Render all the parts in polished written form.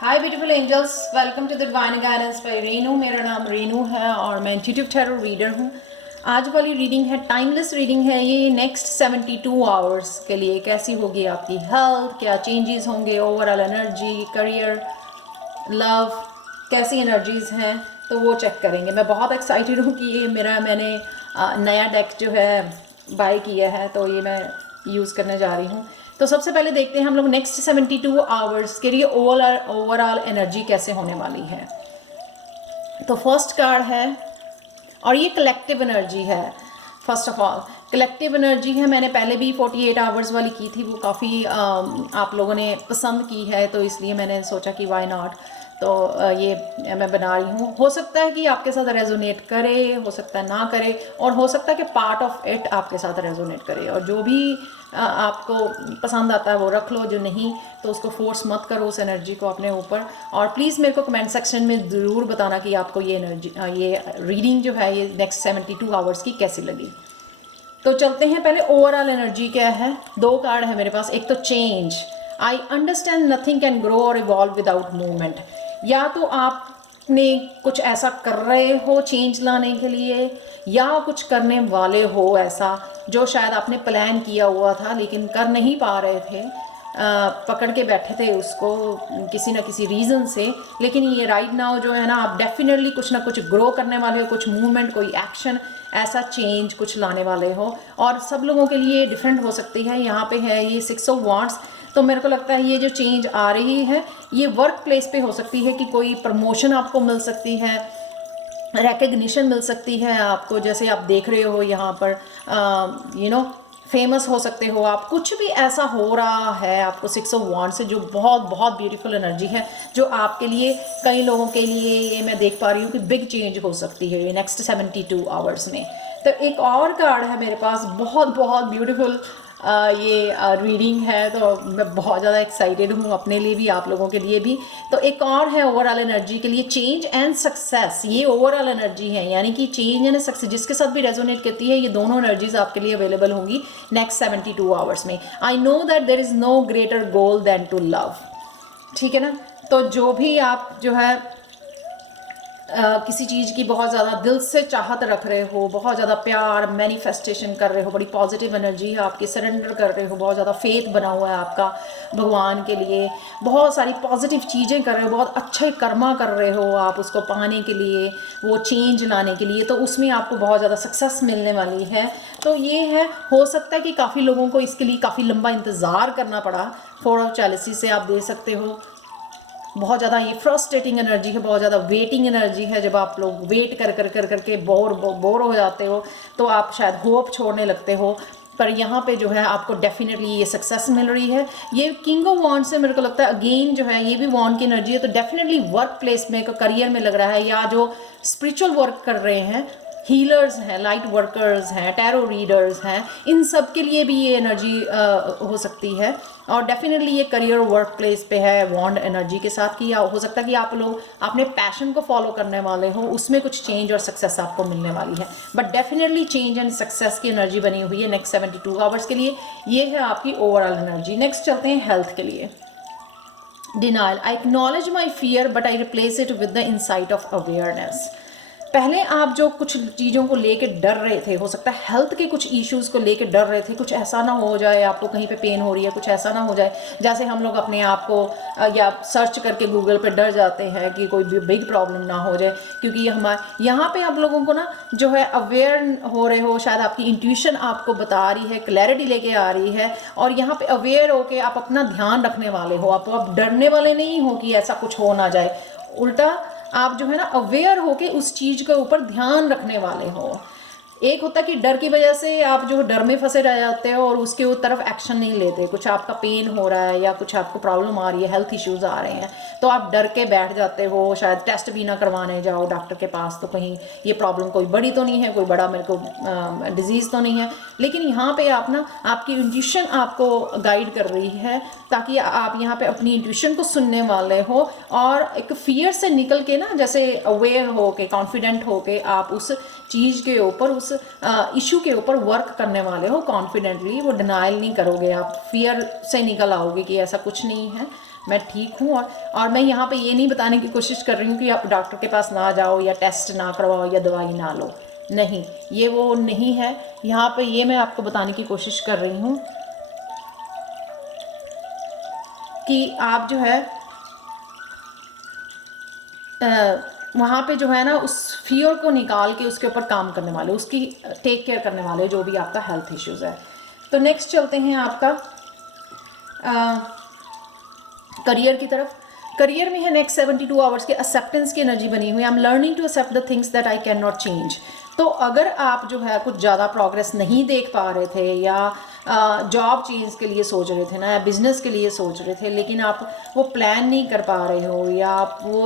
Hi beautiful angels, welcome to the divine guidance by Renu. मेरा नाम रेनू है और मैं इंट्यूटिव टैरो रीडर हूँ। आज वाली रीडिंग है टाइमलेस रीडिंग है। ये नेक्स्ट 72 आवर्स के लिए कैसी होगी आपकी हेल्थ, क्या चेंजेस होंगे, ओवरऑल एनर्जी, करियर, लव, कैसी एनर्जीज़ हैं, तो वो चेक करेंगे। मैं बहुत एक्साइटेड हूँ कि ये मैंने नया डेक जो है बाय किया है, तो ये मैं यूज़ करने जा रही हूँ। तो सबसे पहले देखते हैं हम लोग नेक्स्ट 72 आवर्स के लिए ओवरऑल एनर्जी कैसे होने वाली है। तो फर्स्ट कार्ड है और ये कलेक्टिव एनर्जी है। First of all collective energy है। मैंने पहले भी 48 आवर्स वाली की थी, वो काफ़ी आप लोगों ने पसंद की है, तो इसलिए मैंने सोचा कि वाई नॉट। तो ये मैं बना रही हूँ। हो सकता है कि आपके साथ रेजोनेट करे, हो सकता है ना करे, और हो सकता है कि पार्ट ऑफ इट आपके साथ रेजोनेट करे। और जो भी आपको पसंद आता है वो रख लो, जो नहीं तो उसको फोर्स मत करो उस एनर्जी को अपने ऊपर। और प्लीज़ मेरे को कमेंट सेक्शन में ज़रूर बताना कि आपको ये एनर्जी, ये रीडिंग जो है ये नेक्स्ट 72 आवर्स की कैसी लगी। तो चलते हैं पहले ओवरऑल एनर्जी क्या है। दो कार्ड है मेरे पास। एक तो change, I understand nothing can grow और इवॉल्व विदाउट मूवमेंट। या तो आपने कुछ ऐसा कर रहे हो चेंज लाने के लिए, या कुछ करने वाले हो ऐसा जो शायद आपने प्लान किया हुआ था लेकिन कर नहीं पा रहे थे, पकड़ के बैठे थे उसको किसी ना किसी रीज़न से। लेकिन ये राइट नाउ जो है ना, आप डेफिनेटली कुछ ना कुछ ग्रो करने वाले हो, कुछ मूवमेंट, कोई एक्शन, ऐसा चेंज कुछ लाने वाले हो। और सब लोगों के लिए डिफरेंट हो सकती है। यहाँ पे है ये 6 ऑफ वांड्स। तो मेरे को लगता है ये जो चेंज आ रही है ये वर्क प्लेस पे हो सकती है कि कोई प्रमोशन आपको मिल सकती है, रिकग्निशन मिल सकती है आपको, जैसे आप देख रहे हो यहाँ पर फेमस हो सकते हो आप। कुछ भी ऐसा हो रहा है आपको 6 ऑफ वांड से, जो बहुत बहुत ब्यूटीफुल एनर्जी है, जो आपके लिए, कई लोगों के लिए ये मैं देख पा रही हूँ कि बिग चेंज हो सकती है ये नेक्स्ट 72 आवर्स में। तो एक और कार्ड है मेरे पास, बहुत बहुत ब्यूटीफुल ये रीडिंग है, तो मैं बहुत ज़्यादा एक्साइटेड हूँ अपने लिए भी, आप लोगों के लिए भी। तो एक और है ओवरऑल एनर्जी के लिए, चेंज एंड सक्सेस। ये ओवरऑल एनर्जी है, यानी कि चेंज एंड सक्सेस जिसके साथ भी रेजोनेट करती है, ये दोनों एनर्जीज आपके लिए अवेलेबल होंगी नेक्स्ट 72 आवर्स में। I know that there is no greater goal than to love. ठीक है ना। तो जो भी आप जो है किसी चीज़ की बहुत ज़्यादा दिल से चाहत रख रहे हो, बहुत ज़्यादा प्यार मैनिफेस्टेशन कर रहे हो, बड़ी पॉजिटिव एनर्जी है आपकी, सरेंडर कर रहे हो, बहुत ज़्यादा फेथ बना हुआ है आपका भगवान के लिए, बहुत सारी पॉजिटिव चीज़ें कर रहे हो, बहुत अच्छे कर्मा कर रहे हो आप उसको पाने के लिए, वो चेंज लाने के लिए, तो उसमें आपको बहुत ज़्यादा सक्सेस मिलने वाली है। तो ये है, हो सकता है कि काफ़ी लोगों को इसके लिए काफ़ी लंबा इंतज़ार करना पड़ा। 4 ऑफ चैलेसी से आप दे सकते हो। बहुत ज़्यादा ये फ्रस्ट्रेटिंग एनर्जी है, बहुत ज़्यादा वेटिंग एनर्जी है। जब आप लोग वेट कर के बोर हो जाते हो तो आप शायद होप छोड़ने लगते हो, पर यहाँ पे जो है आपको डेफिनेटली ये सक्सेस मिल रही है। ये किंग ऑफ वॉन्ड से मेरे को लगता है अगेन जो है ये भी वॉन्ड की एनर्जी है, तो डेफिनेटली वर्क प्लेस में, करियर में लग रहा है, या जो स्पिरिचुअल वर्क कर रहे हैं, हीलर्स हैं, लाइट वर्कर्स हैं, टैरो रीडर्स हैं, इन सब के लिए भी ये एनर्जी हो सकती है। और डेफिनेटली ये करियर वर्क प्लेस पे है वॉन्ड एनर्जी के साथ, कि हो सकता है कि आप लोग अपने पैशन को फॉलो करने वाले हो, उसमें कुछ चेंज और सक्सेस आपको मिलने वाली है। But definitely change and success की एनर्जी बनी हुई है नेक्स्ट 72 आवर्स के लिए। ये है आपकी ओवरऑल एनर्जी। नेक्स्ट चलते हैं हेल्थ के लिए। Denial, I acknowledge my fear but I replace it with the insight of awareness. पहले आप जो कुछ चीज़ों को लेके डर रहे थे, हो सकता है हेल्थ के कुछ इश्यूज़ को लेके डर रहे थे, कुछ ऐसा ना हो जाए, आपको कहीं पे पेन हो रही है, कुछ ऐसा ना हो जाए, जैसे हम लोग अपने आप को या सर्च करके गूगल पे डर जाते हैं कि कोई बिग प्रॉब्लम ना हो जाए। क्योंकि ये हमारे यहाँ पे आप लोगों को ना जो है अवेयर हो रहे हो, शायद आपकी इंट्यूशन आपको बता रही है, क्लैरिटी लेके आ रही है, और यहाँ पे अवेयर हो के आप अपना ध्यान रखने वाले हो। आप डरने वाले नहीं हो कि ऐसा कुछ हो ना जाए, उल्टा आप जो है ना अवेयर होके उस चीज़ के ऊपर ध्यान रखने वाले हो। एक होता है कि डर की वजह से आप जो डर में फंसे रह जाते हो और उसके तरफ एक्शन नहीं लेते। कुछ आपका पेन हो रहा है या कुछ आपको प्रॉब्लम आ रही है, हेल्थ इश्यूज आ रहे हैं, तो आप डर के बैठ जाते हो, शायद टेस्ट भी ना करवाने जाओ डॉक्टर के पास, तो कहीं ये प्रॉब्लम कोई बड़ी तो नहीं है, कोई बड़ा मेरे को डिजीज़ तो नहीं है। लेकिन यहाँ पे आप ना, आपकी इंट्यूशन आपको गाइड कर रही है, ताकि आप यहाँ पे अपनी इंट्यूशन को सुनने वाले हो, और एक फियर से निकल के ना, जैसे अवेयर हो के, कॉन्फिडेंट हो के आप उस चीज़ के ऊपर, उस इशू के ऊपर वर्क करने वाले हो कॉन्फिडेंटली। वो डिनाइल नहीं करोगे, आप फियर से निकल आओगे कि ऐसा कुछ नहीं है, मैं ठीक हूँ। और मैं यहाँ पे ये नहीं बताने की कोशिश कर रही हूँ कि आप डॉक्टर के पास ना जाओ या टेस्ट ना करवाओ या दवाई ना लो, नहीं, ये वो नहीं है। यहाँ पे ये मैं आपको बताने की कोशिश कर रही हूँ कि आप जो है वहाँ पे जो है ना उस फियर को निकाल के उसके ऊपर काम करने वाले, उसकी टेक केयर करने वाले, जो भी आपका हेल्थ इश्यूज़ है। तो नेक्स्ट चलते हैं आपका करियर की तरफ। करियर में है नेक्स्ट 72 आवर्स के एक्सेप्टेंस की एनर्जी बनी हुई। I am learning to accept the things that I can not change. तो अगर आप जो है कुछ ज़्यादा प्रोग्रेस नहीं देख पा रहे थे या जॉब चेंज के लिए सोच रहे थे ना, या बिजनेस के लिए सोच रहे थे, लेकिन आप वो प्लान नहीं कर पा रहे हो, या आप वो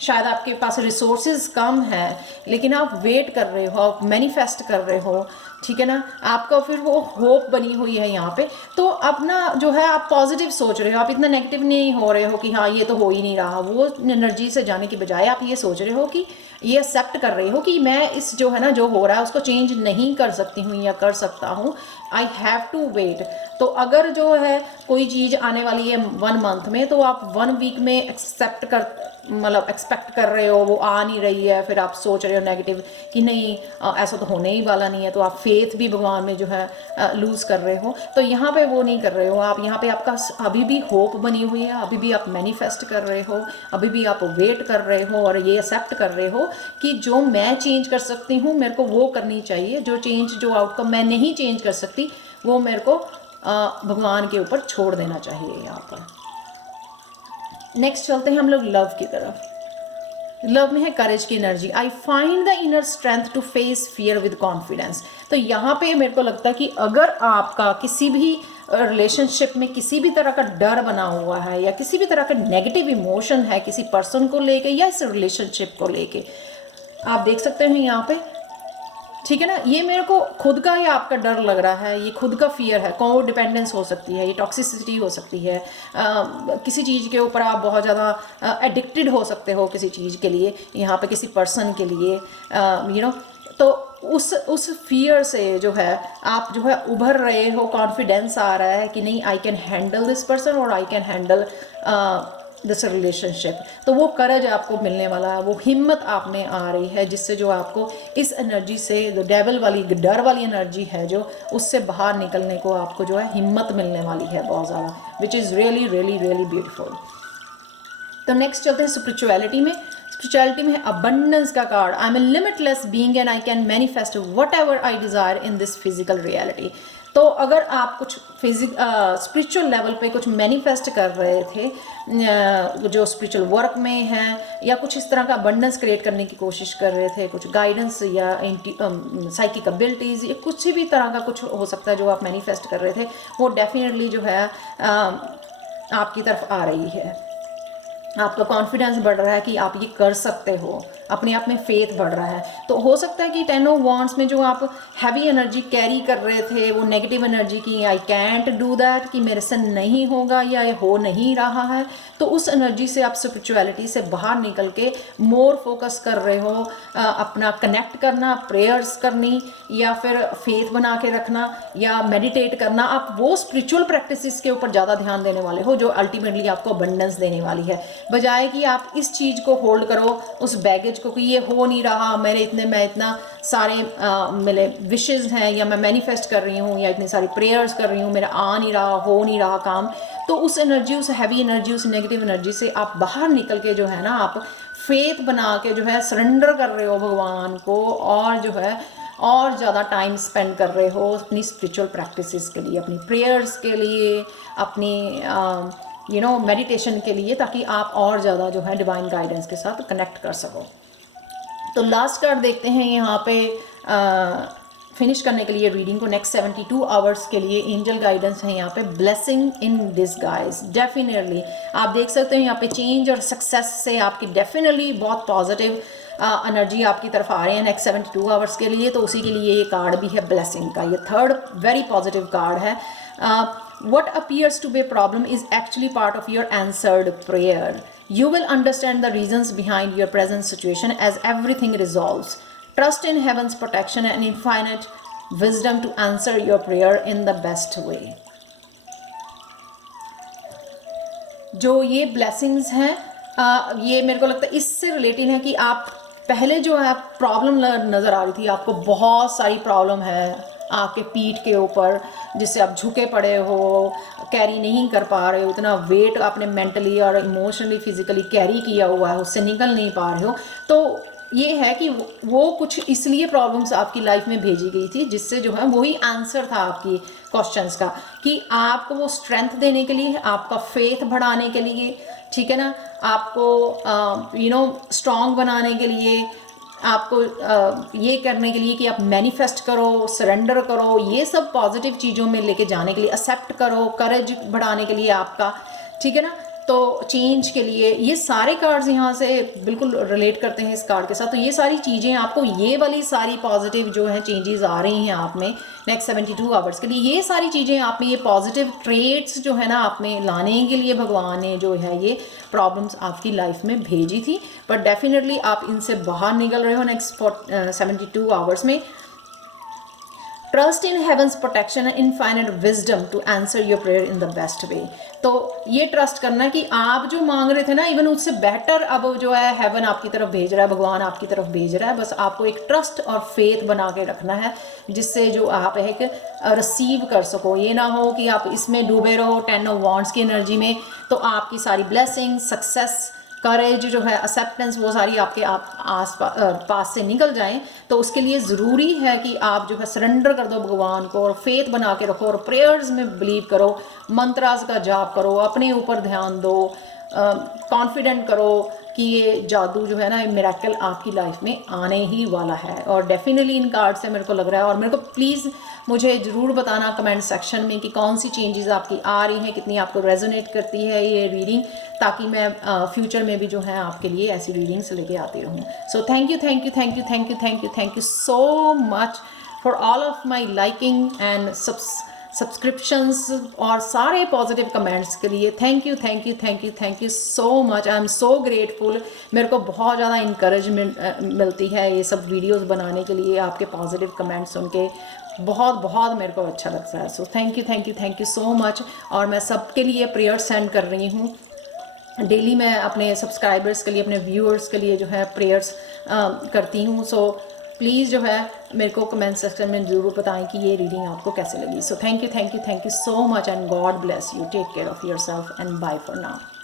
शायद आपके पास रिसोर्सेज कम है, लेकिन आप वेट कर रहे हो, आप मैनिफेस्ट कर रहे हो, ठीक है ना, आपका फिर वो होप बनी हुई है यहाँ पे। तो अपना जो है आप पॉजिटिव सोच रहे हो, आप इतना नेगेटिव नहीं हो रहे हो कि हाँ ये तो हो ही नहीं रहा। वो एनर्जी से जाने की बजाय आप ये सोच रहे हो कि ये एक्सेप्ट कर रहे हो कि मैं इस जो है ना जो हो रहा है उसको चेंज नहीं कर सकती हूँ या कर सकता हूँ, आई हैव टू वेट। तो अगर जो है कोई चीज़ आने वाली है 1 मंथ में, तो आप 1 वीक में एक्सपेक्ट कर रहे हो, वो आ नहीं रही है, फिर आप सोच रहे हो नेगेटिव कि नहीं ऐसा तो होने ही वाला नहीं है, तो आप फेथ भी भगवान में जो है लूज़ कर रहे हो। तो यहाँ पे वो नहीं कर रहे हो आप, यहाँ पे आपका अभी भी होप बनी हुई है, अभी भी आप मैनिफेस्ट कर रहे हो, अभी भी आप वेट कर रहे हो और ये एक्सेप्ट कर रहे हो कि जो मैं चेंज कर सकती हूँ मेरे को वो करनी चाहिए, जो आउटकम मैं नहीं चेंज कर सकती वो मेरे को भगवान के ऊपर छोड़ देना चाहिए यहाँ पर। नेक्स्ट चलते हैं हम लोग लव की तरफ। लव में है करेज की energy. I find the inner strength to face fear with confidence. तो यहाँ पे मेरे को लगता है कि अगर आपका किसी भी रिलेशनशिप में किसी भी तरह का डर बना हुआ है या किसी भी तरह का नेगेटिव इमोशन है किसी पर्सन को लेके या इस रिलेशनशिप को लेके, आप देख सकते हैं यहाँ पे, ठीक है ना, ये मेरे को खुद का या आपका डर लग रहा है, ये खुद का फियर है, को डिपेंडेंस हो सकती है, ये टॉक्सिसिटी हो सकती है, किसी चीज़ के ऊपर आप बहुत ज़्यादा एडिक्टेड हो सकते हो किसी चीज़ के लिए, यहाँ पे किसी पर्सन के लिए, यू नो। तो उस फियर से जो है आप जो है उभर रहे हो, कॉन्फिडेंस आ रहा है कि नहीं, I can handle this person और I can handle this relationship. तो वो करज आपको मिलने वाला है, वो हिम्मत आप में आ रही है, जिससे जो आपको इस एनर्जी से, जो डेविल वाली डर वाली एनर्जी है जो, उससे बाहर निकलने को आपको जो है हिम्मत मिलने वाली है बहुत ज़्यादा, which is really really really beautiful. तो नेक्स्ट चलते हैं स्पिरिचुअलिटी में। स्पिरिचुअलिटी में है अबंडेंस का card. I am a limitless being and I can manifest whatever I desire in this physical reality. तो अगर आप कुछ स्पिरिचुअल लेवल पे कुछ मैनिफेस्ट कर रहे थे, जो स्पिरिचुअल वर्क में है, या कुछ इस तरह का अबंडेंस क्रिएट करने की कोशिश कर रहे थे, कुछ गाइडेंस या साइकिक एबिलिटीज़ या कुछ भी तरह का कुछ हो सकता है जो आप मैनिफेस्ट कर रहे थे, वो डेफिनेटली जो है आपकी तरफ आ रही है। आपका कॉन्फिडेंस बढ़ रहा है कि आप ये कर सकते हो, अपने आप में फेथ बढ़ रहा है। तो हो सकता है कि 10 ऑफ वांड्स में जो आप हैवी एनर्जी कैरी कर रहे थे, वो नेगेटिव एनर्जी की, आई कैंट डू दैट, कि मेरे से नहीं होगा या ये हो नहीं रहा है, तो उस एनर्जी से आप स्पिरिचुअलिटी से बाहर निकल के मोर फोकस कर रहे हो, अपना कनेक्ट करना, प्रेयर्स करनी, या फिर फेथ बना के रखना, या मेडिटेट करना। आप वो स्पिरिचुअल प्रैक्टिसेस के ऊपर ज़्यादा ध्यान देने वाले हो जो अल्टीमेटली आपको अबंडेंस देने वाली है, बजाय कि आप इस चीज़ को होल्ड करो, उस बैगेज को, कि ये हो नहीं रहा, मैं इतना सारे मेरे विशेज़ हैं, या मैं मैनिफेस्ट कर रही हूँ, या इतनी सारी प्रेयर्स कर रही हूँ, मेरा आ नहीं रहा, हो नहीं रहा काम। तो उस एनर्जी, उस हैवी एनर्जी, उस नेगेटिव एनर्जी से आप बाहर निकल के जो है ना, आप फेथ बना के जो है सरेंडर कर रहे हो भगवान को, और जो है और ज़्यादा टाइम स्पेंड कर रहे हो अपनी स्पिरिचुअल प्रैक्टिसेस के लिए, अपनी प्रेयर्स के लिए, अपनी मेडिटेशन के लिए, ताकि आप और ज़्यादा जो है डिवाइन गाइडेंस के साथ कनेक्ट कर सको। तो लास्ट कार्ड देखते हैं यहाँ पे फिनिश करने के लिए रीडिंग को। नेक्स्ट 72 आवर्स के लिए एंजल गाइडेंस है यहाँ पे, ब्लेसिंग इन डिसगाइज। डेफिनेटली आप देख सकते हैं यहाँ पे चेंज और सक्सेस से आपकी डेफिनेटली बहुत पॉजिटिव एनर्जी आपकी तरफ आ रही है नेक्स्ट 72 आवर्स के लिए। तो उसी के लिए ये कार्ड भी है ब्लेसिंग का, ये थर्ड वेरी पॉजिटिव कार्ड है। What appears to be a problem is actually part of your answered prayer. You will understand the reasons behind your present situation as everything resolves. Trust in heaven's protection and infinite wisdom to answer your prayer in the best way. जो ये blessings हैं ये मेरे को लगता है इससे related है कि आप पहले जो है प्रॉब्लम नज़र आ रही थी, आपको बहुत सारी प्रॉब्लम है आपके पीठ के ऊपर, जिससे आप झुके पड़े हो, कैरी नहीं कर पा रहे हो, इतना वेट आपने मेंटली और इमोशनली फिज़िकली कैरी किया हुआ है, उससे निकल नहीं पा रहे हो। तो ये है कि वो कुछ इसलिए प्रॉब्लम्स आपकी लाइफ में भेजी गई थी, जिससे जो है वही आंसर था आपकी क्वेश्चंस का, कि आपको वो स्ट्रेंथ देने के लिए, आपका फेथ बढ़ाने के लिए, ठीक है ना, आपको स्ट्रॉन्ग बनाने के लिए, आपको ये करने के लिए कि आप मैनिफेस्ट करो, सरेंडर करो, ये सब पॉजिटिव चीज़ों में लेके जाने के लिए, एक्सेप्ट करो, करेज बढ़ाने के लिए आपका, ठीक है ना, तो चेंज के लिए, ये सारे कार्ड्स यहाँ से बिल्कुल रिलेट करते हैं इस कार्ड के साथ। तो ये सारी चीज़ें आपको, ये वाली सारी पॉजिटिव जो है चेंजेस आ रही हैं आप में नेक्स्ट 72 आवर्स के लिए, ये सारी चीज़ें आप में, ये पॉजिटिव ट्रेट्स जो है ना आप में लाने के लिए भगवान ने जो है ये प्रॉब्लम्स आपकी लाइफ में भेजी थी। बट डेफिनेटली आप इनसे बाहर निकल रहे हो नेक्स्ट 72 आवर्स में। Trust in heaven's protection and infinite wisdom to answer your prayer in the best way. तो ये ट्रस्ट करना कि आप जो मांग रहे थे ना, इवन उससे बेटर अब जो है हेवन आपकी तरफ भेज रहा है, भगवान आपकी तरफ भेज रहा है। बस आपको एक ट्रस्ट और फेथ बना के रखना है, जिससे जो आप एक रिसीव कर सको। ये ना हो कि आप इसमें डूबे रहो 10 ऑफ वांड्स की एनर्जी में, तो आपकी सारी ब्लेसिंग, सक्सेस, करेज जो है, एक्सेप्टेंस, वो सारी आपके पास से निकल जाएं। तो उसके लिए ज़रूरी है कि आप जो है सरेंडर कर दो भगवान को, और फेथ बना के रखो, और प्रेयर्स में बिलीव करो, मंत्रास का जाप करो, अपने ऊपर ध्यान दो, कॉन्फिडेंट करो कि ये जादू जो है ना, ये मिरेकल आपकी लाइफ में आने ही वाला है। और डेफिनेटली इन कार्ड से मेरे को लग रहा है, और मेरे को प्लीज़ मुझे ज़रूर बताना कमेंट सेक्शन में कि कौन सी चेंजेस आपकी आ रही हैं, कितनी आपको रेजोनेट करती है ये रीडिंग, ताकि मैं फ्यूचर में भी जो है आपके लिए ऐसी रीडिंग्स लेके आती रहूँ। सो thank you, thank you, thank you, thank you, thank you, thank you so much for all of my liking and subscriptions और सारे पॉजिटिव कमेंट्स के लिए। Thank you, thank you, thank you, thank you so much. I am so grateful. मेरे को बहुत ज़्यादा encouragement मिलती है ये सब वीडियोस बनाने के लिए, आपके पॉजिटिव कमेंट्स सुन के बहुत बहुत मेरे को अच्छा लगता है। सो thank you, thank you, thank you so much. और मैं सबके लिए प्रेयर सेंड कर रही हूँ डेली। मैं अपने सब्सक्राइबर्स के लिए, अपने व्यूअर्स के लिए जो है प्रेयर्स करती हूँ। सो प्लीज़ जो है मेरे को कमेंट सेक्शन में ज़रूर बताएं कि ये रीडिंग आपको कैसे लगी। So thank you, thank you, thank you so much and God bless you. Take care of yourself and bye for now.